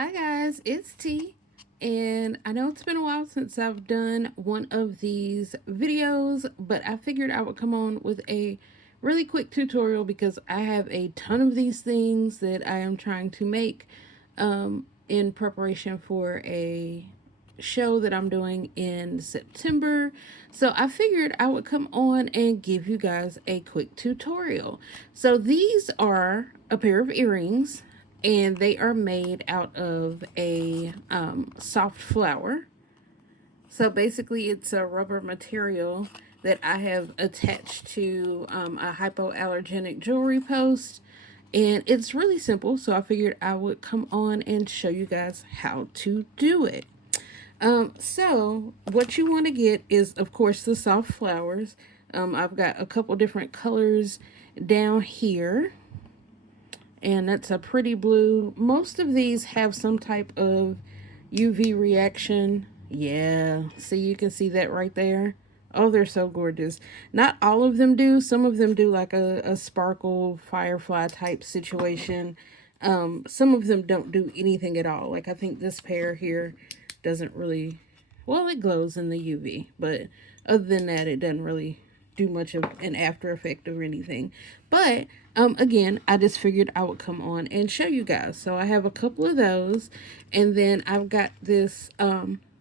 Hi guys, it's T, and I know it's been a while since I've done one of these videos, but I figured I would come on with a really quick tutorial because I have a ton of these things that I am trying to make in preparation for a show that I'm doing in September. So I figured I would come on and give you guys a quick tutorial. So these are a pair of earrings, and they are made out of a soft flower. So basically it's a rubber material that I have attached to a hypoallergenic jewelry post, and it's really simple, so I figured I would come on and show you guys how to do it. So what you want to get is, of course, the soft flowers. I've got a couple different colors down here, and that's a pretty blue. Most of these have some type of UV reaction. Yeah, see, you can see that right there. Oh, they're so gorgeous. Not all of them do. Some of them do like a sparkle firefly type situation. Some of them don't do anything at all. Like I think this pair here doesn't really, well, it glows in the UV, but other than that, it doesn't really do much of an after effect or anything. But again, I just figured I would come on and show you guys. So I have a couple of those, and then I've got this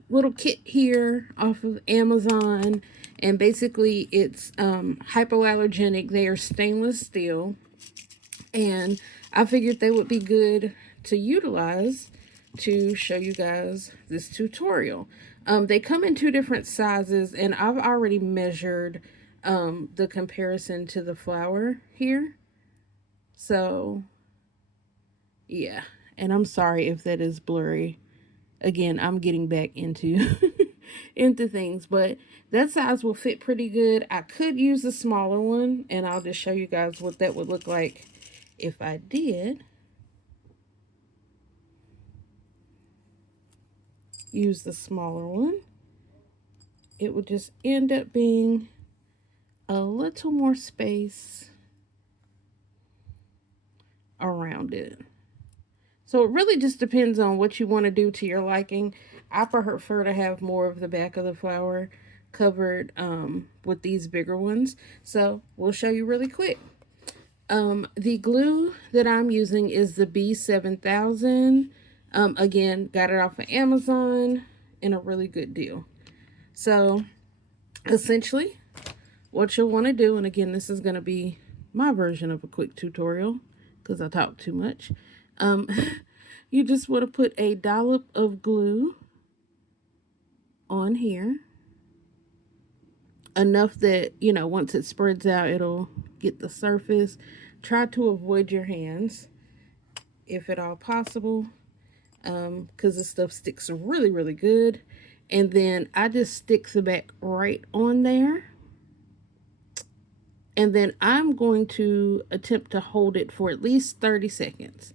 little kit here off of Amazon, and basically it's hypoallergenic. They are stainless steel, and I figured they would be good to utilize to show you guys this tutorial. They come in two different sizes, and I've already measured the comparison to the flower here. So yeah, and I'm sorry if that is blurry. Again, I'm getting back into into things, but that size will fit pretty good. I could use a smaller one, and I'll just show you guys what that would look like if I did use the smaller one. It would just end up being a little more space around it. So it really just depends on what you want to do to your liking. I prefer to have more of the back of the flower covered with these bigger ones. So we'll show you really quick. The glue that I'm using is the B7000. Again, got it off of Amazon in a really good deal. So essentially what you'll want to do, and again, this is going to be my version of a quick tutorial because I talk too much. You just want to put a dollop of glue on here, enough that, you know, once it spreads out, it'll get the surface. Try to avoid your hands if at all possible, because this stuff sticks really, really good. And then I just stick the back right on there. And then I'm going to attempt to hold it for at least 30 seconds.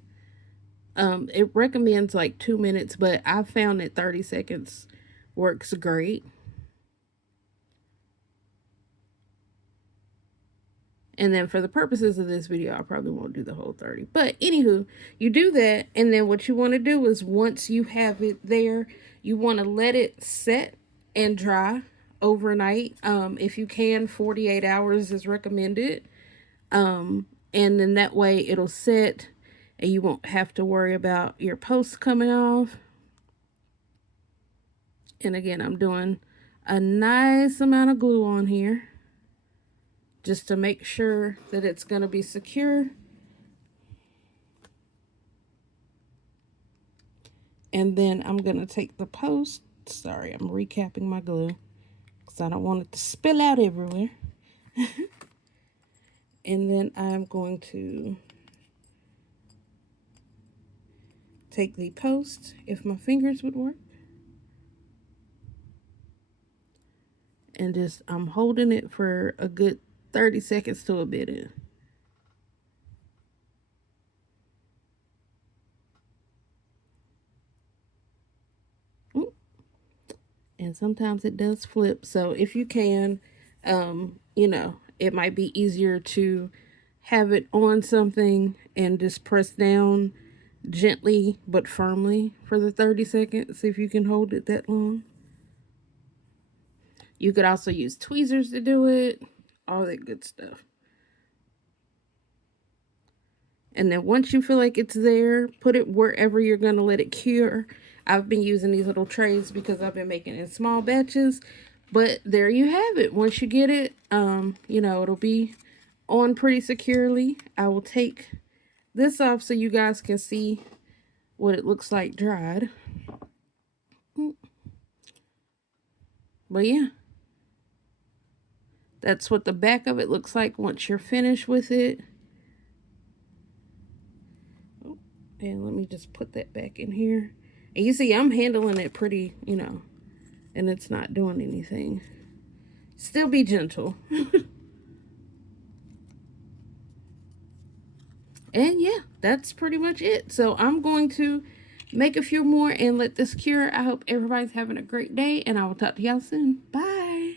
It recommends like 2 minutes, but I found that 30 seconds works great. And then for the purposes of this video, I probably won't do the whole 30. But anywho, you do that, and then what you want to do is once you have it there, you want to let it set and dry overnight. If you can, 48 hours is recommended. And then that way it'll set and you won't have to worry about your posts coming off. And again, I'm doing a nice amount of glue on here just to make sure that it's going to be secure. And then I'm going to take the post. Sorry, I'm recapping my glue because I don't want it to spill out everywhere. And then I'm going to take the post, if my fingers would work, and just, I'm holding it for a good 30 seconds to a minute. And sometimes it does flip. So if you can, you know, it might be easier to have it on something and just press down gently but firmly for the 30 seconds. See if you can hold it that long. You could also use tweezers to do it, all that good stuff. And then once you feel like it's there, put it wherever you're going to let it cure. I've been using these little trays because I've been making in small batches. But there you have it. Once you get it, you know, it'll be on pretty securely. I will take this off so you guys can see what it looks like dried. But yeah, that's what the back of it looks like once you're finished with it. And let me just put that back in here. And you see I'm handling it pretty, you know, and it's not doing anything. Still be gentle. And yeah, that's pretty much it. So I'm going to make a few more and let this cure. I hope everybody's having a great day, and I will talk to y'all soon. Bye.